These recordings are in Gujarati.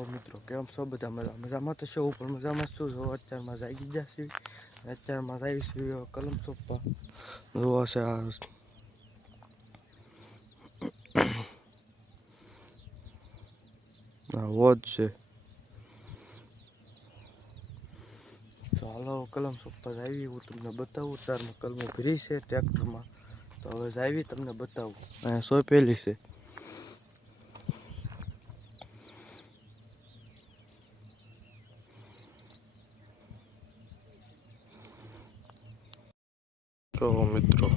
મિત્રો, કેમ છો? બધા મજા મજામાં તો શું પણ મજામાં શું જો અત્યારમાં જાગી ગયા છે અત્યારમાં જાવી છીએ કલમ સોપા જોવા છે આ વોજ છે. ચાલો કલમ સોપા આવી હું તમને બતાવું. અત્યારમાં કલમો ભરી છે, ટ્રેક્ટરમાં. તો હવે જાવી તમને બતાવું. અહીંયા સોંપેલી છે. તો મિત્રો.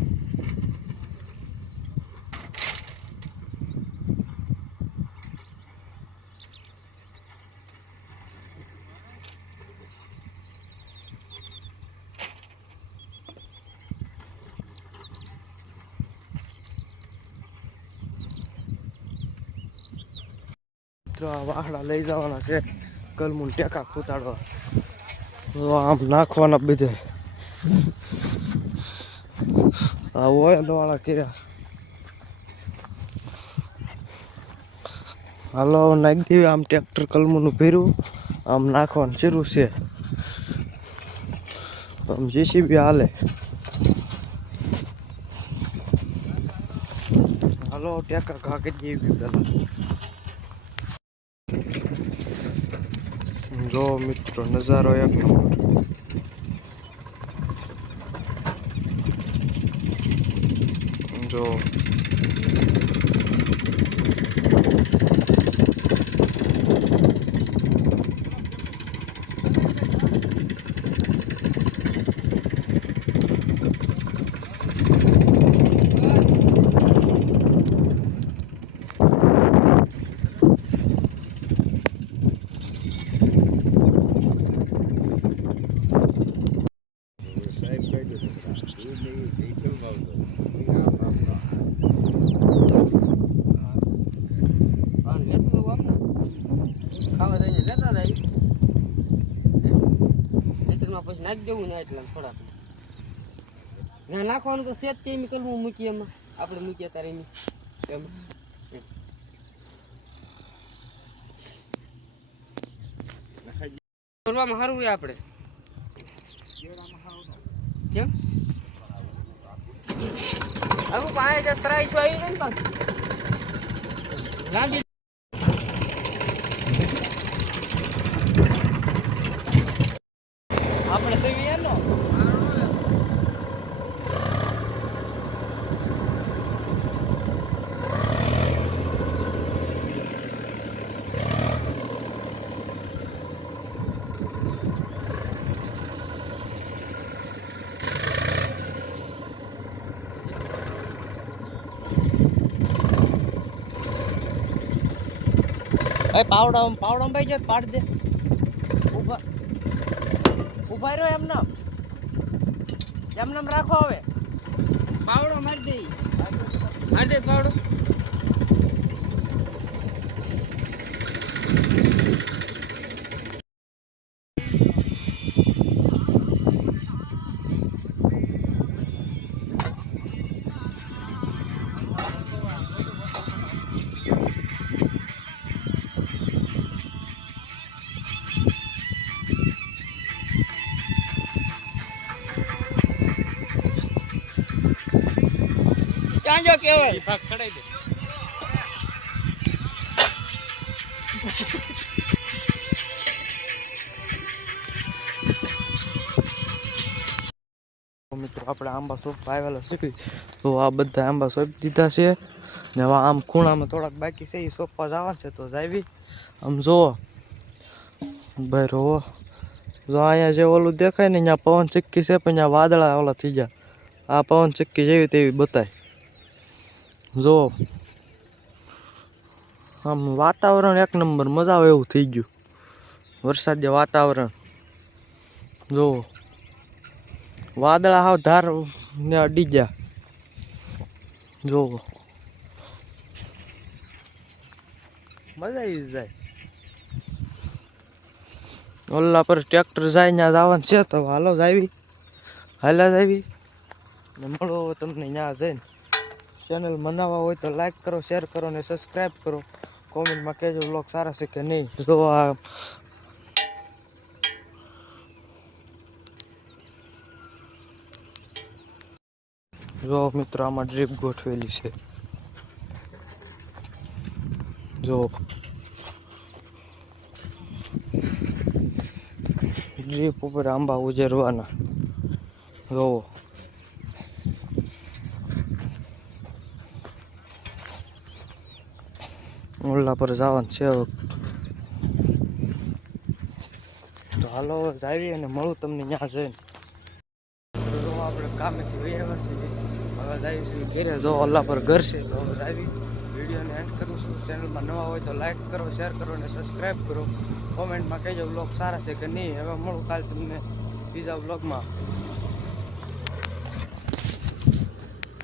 મિત્રો આ વાહડા લઈ જવાના છે કલમુન ટેકા ખૂતાડવા આમ નાખવાના બધે. આ ઓઇલ વાળા કે. હાલો નાખી દેવી આમ ટ્રેક્ટર કલમુનું ભેરું આમ નાખવાનું શરૂ છે. આમ જેસીબી હાલે. હાલો, ટેકા ઘા કરી દેવી પેલા. જો મિત્રો, નજારો એક નંબર. જો પાણી ખાવા જઈને લેતા જાય ખેતરમાં પછી નાખી દેવું ને એટલે થોડાક. ના, નાખવાનું તો છે કેમિકલ હું મૂકીએ એમાં. આપણે મૂકીએ તારે એમ. સારું રે આપણે. કેમ? આવું પાંચ ત્રાઈસો સેવી એનો ભાઈ પાવડા પાવડા ભાઈ જો પાડ દે. ઊભા રહ્યો એમને એમને રાખો હવે. પાવડો મારી દઈ મારી દે પાવડો. જો કેવાય. ભાગ ચડાઈ દે. મિત્રો આપણે આંબા સોંપવા આવેલા શીખી તો આ બધા આંબા સોંપી દીધા છે. ને હવે આમ ખૂણામાં થોડાક બાકી છે એ સોંપવા જવાનું છે. તો જાવી. આમ જુઓ ભાઈ રોવો. જો અહીંયા જે ઓલું દેખાય ને અહીંયા પવન ચક્કી છે પણ અહીંયા વાદળા ઓલા થઈ ગયા. આ પવન ચક્કી જેવી તેવી બતાય. જો, આમ વાતાવરણ એક નંબર, મજા આવે એવું થઈ ગયું. વરસાદી વાતાવરણ. જો, વાદળા હાવ ધાર ને અડી ગયા. જો, મજા આવી જાય. ઓલા પર ટ્રેક્ટર જાય ત્યાં જવાનું છે, તો હાલો જાવી હાલા જાવી મળો તમને ત્યાં જઈને. ચેનલ બનાવવા હોય તો લાઈક કરો શેર કરો ને સબસ્ક્રાઈબ કરો. કોમેન્ટમાં કહેજો બ્લોગ સારા છે કે નહીં. જો આ જો મિત્રો આમાં ડ્રીપ ગોઠવેલી છે. જો ડ્રીપ ઉપર આંબા ઉજરવાના. જોવો ઓલા પર જવાનું છે. તો હાલો જાવી અને મળું તમને ત્યાં જઈને. આપણે કામેથી વહી આવ્યા છીએ. હવે છે ઘેરે. જો ઓલા પર ઘર છે, તો હવે જાવી. વિડીયોને એન્ડ કરું છું. ચેનલમાં નવા હોય તો લાઈક કરો શેર કરો અને સબસ્ક્રાઈબ કરો. કોમેન્ટમાં કહેજો બ્લોગ સારા છે કે નહીં? હવે મળું કાલે તમને બીજા બ્લોગમાં